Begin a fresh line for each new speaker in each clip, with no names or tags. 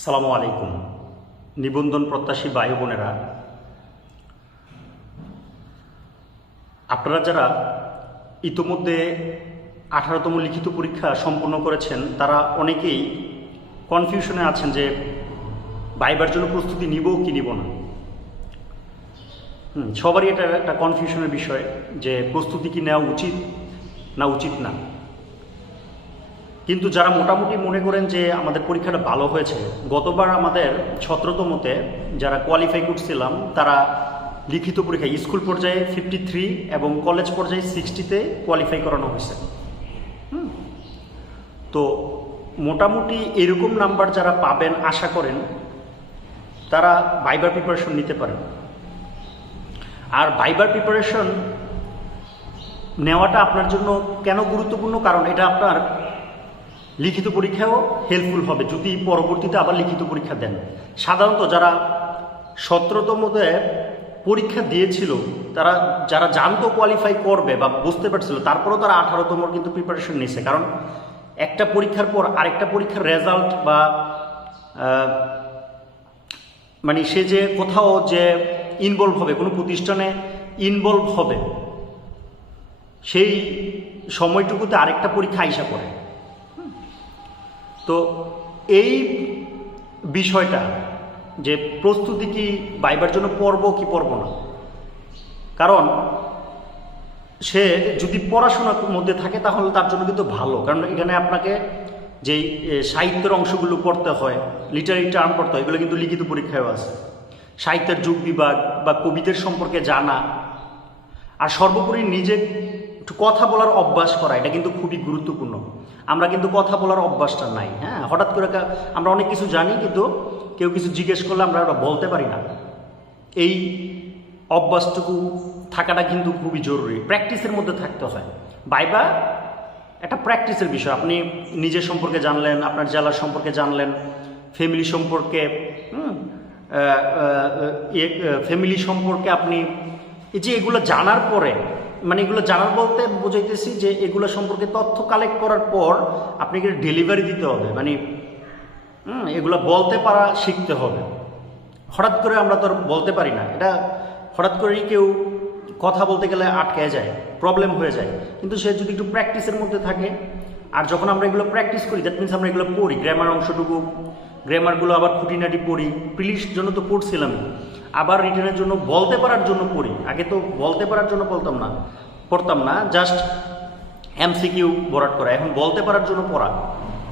আসসালামু আলাইকুম। নিবন্ধন প্রত্যাশী ভাই বোনেরা, আপনারা যারা ইতোমধ্যে আঠারোতম লিখিত পরীক্ষা সম্পন্ন করেছেন, তারা অনেকেই কনফিউশনে আছেন যে ভাইবার জন্য প্রস্তুতি নিব কি নিব না। সবারই এটা একটা কনফিউশনের বিষয় যে প্রস্তুতি কি নেওয়া উচিত না উচিত না। কিন্তু যারা মোটামুটি মনে করেন যে আমাদের পরীক্ষাটা ভালো হয়েছে, গতবার আমাদের সতেরোতমতে যারা কোয়ালিফাই করছিলাম, তারা লিখিত পরীক্ষায় স্কুল পর্যায়ে ফিফটি থ্রি এবং কলেজ পর্যায়ে সিক্সটিতে কোয়ালিফাই করানো হয়েছে। তো মোটামুটি এরকম নাম্বার যারা পাবেন, আশা করেন, তারা ভাইবার প্রিপারেশন নিতে পারেন। আর ভাইবার প্রিপারেশন নেওয়াটা আপনার জন্য কেন গুরুত্বপূর্ণ? কারণ এটা আপনার লিখিত পরীক্ষাও হেল্পফুল হবে। যদি পরবর্তীতে আবার লিখিত পরীক্ষা দেন। সাধারণত যারা সতেরোতমতে পরীক্ষা দিয়েছিল, তারা যারা জানতো কোয়ালিফাই করবে বা বুঝতে পারছিল, তারপরেও তারা আঠারোতম কিন্তু প্রিপারেশন নিয়েছে। কারণ একটা পরীক্ষার পর আরেকটা পরীক্ষার রেজাল্ট বা মানে সে যে কোথাও যে ইনভলভ হবে, কোনো প্রতিষ্ঠানে ইনভলভ হবে, সেই সময়টুকুতে আরেকটা পরীক্ষা আইসা পড়ে। তো এই বিষয়টা যে প্রস্তুতি কি বাইবার জন্য পর্ব কি পর্ব না? কারণ সে যদি পড়াশোনার মধ্যে থাকে তাহলে তার জন্য কিন্তু ভালো। কারণ এখানে আপনাকে যেই সাহিত্যের অংশগুলো পড়তে হয় লিটারি টার্ম পড়তে হয়, এগুলো কিন্তু লিখিত পরীক্ষায়ও আছে। সাহিত্যের যুগ বিভাগ বা কবিদের সম্পর্কে জানা। আর সর্বোপরি নিজে কথা বলার অভ্যাস করা, এটা কিন্তু খুবই গুরুত্বপূর্ণ। আমরা কিন্তু কথা বলার অভ্যাসটা নাই হ্যাঁ? হঠাৎ করে আমরা অনেক কিছু জানি, কিন্তু কেউ কিছু জিজ্ঞেস করলে আমরা ওটা বলতে পারি না। এই অভ্যাসটুকু থাকাটা কিন্তু খুবই জরুরি। প্র্যাকটিসের মধ্যে থাকতে হয়। বাইবা একটা প্র্যাকটিসের বিষয়। আপনি নিজের সম্পর্কে জানলেন, আপনার জেলার সম্পর্কে জানলেন, ফ্যামিলি সম্পর্কে ফ্যামিলি সম্পর্কে আপনি, এই যে এগুলো জানার পরে মানে এগুলো জানার বলতে বুঝাইতেছি যে এগুলো সম্পর্কে তথ্য কালেক্ট করার পর আপনাকে ডেলিভারি দিতে হবে। মানে হুম, এগুলো বলতে পারা শিখতে হবে। হঠাৎ করে আমরা তো বলতে পারি না। এটা হঠাৎ করেই কেউ কথা বলতে গেলে আটকে যায় প্রবলেম হয়ে যায়। কিন্তু সে যদি একটু প্র্যাকটিসের মধ্যে থাকে আর যখন আমরা এগুলো প্র্যাকটিস করি দ্যাট মিনস আমরা এগুলো পড়ি গ্রামার অংশটুকু গ্রামারগুলো আবার খুঁটিনাটি পড়ি প্রিলিশ জন্য তো পড়ছিলাম, আবার রিটার্নের জন্য বলতে পারার জন্য পড়ি। আগে তো বলতে পারার জন্য বলতাম না, পড়তাম না জাস্ট এমসিকিউ ভরাট করা, এখন বলতে পারার জন্য পড়া।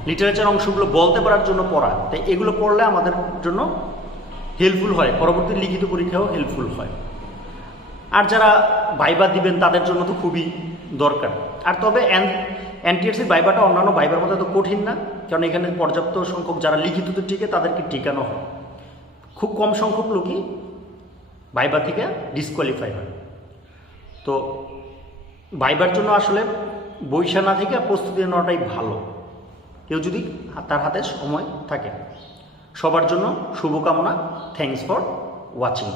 লিটারেচার অংশগুলো বলতে পারার জন্য পড়া, তাই এগুলো পড়লে আমাদের জন্য হেল্পফুল হয়, পরবর্তী লিখিত পরীক্ষাও হেল্পফুল হয়। আর যারা ভাইবা দিবেন, তাদের জন্য তো খুবই দরকার। আর তবে এনটিএসসি ভাইবাটা অন্যান্য ভাইবার মধ্যে তো কঠিন না, কারণ এখানে পর্যাপ্ত সংখ্যক যারা লিখিততে টিকে তাদেরকে টিকানো হয়। খুব কম সংখ্যক লোকই ভাইবা থেকে ডিসকোয়ালিফাই হয়। তো ভাইবার জন্য আসলে বৈশা না থেকে প্রস্তুতি নেওয়াটাই ভালো। কেউ যদি তার হাতে সময় থাকে, সবার জন্য শুভকামনা থ্যাংকস ফর ওয়াচিং